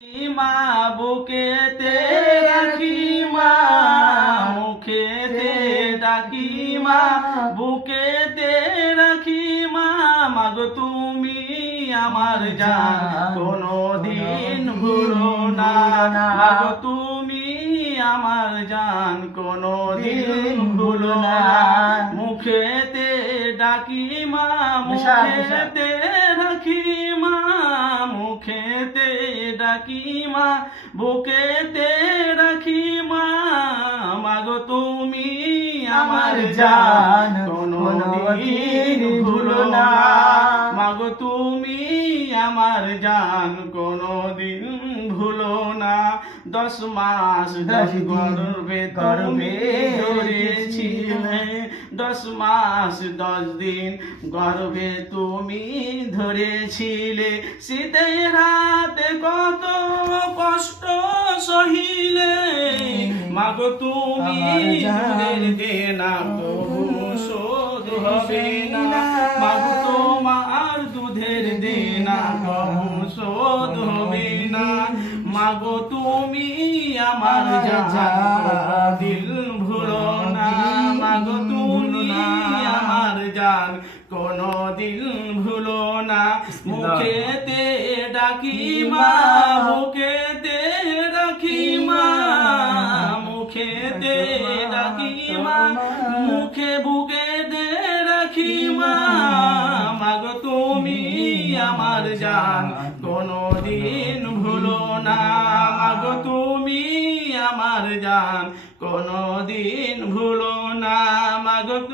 মা বুকেতে রাখি মা মুখেতে ডাকি মা বুকেতে রাখি মা মাগো তুমি আমার জান কোনদিন ভুলো না মাগো তুমি আমার জান কোনদিন ভুলো না মুখেতে ডাকি মা মুখেতে রাখি মা মুখেতে ডাকি মা বুকেতে রাখি মা মাগো তুমি আমার জান কোনদিন ভুলো না মাগো তুমি আমার জান কোনদিন ভুলো না 10 মাস 10 গর্ভে তুমি ধরেছিলে 10 মাস 10 দিন গর্ভে তুমি ধরেছিলে শীতের রাতে কত কষ্ট সহিলে মাগো তুমি দুধের দেনা তবু শোধ হবে না মাগো তোমার দুধের দেনা কবু শোধ হবে না মাগো তুমি আমার জান দিল ভুলো না মাগো তুমি আমার জান কোনো দিল ভুলো না মুখেতে ডাকি মা বুকেতে রাখি মা মুখেতে ডাকি মা মুখে বুকেতে রাখি মা মাগো তুমি আমার জান কোনো দিন ভুলো না মাগো তুমি আমার জান কোনো দিন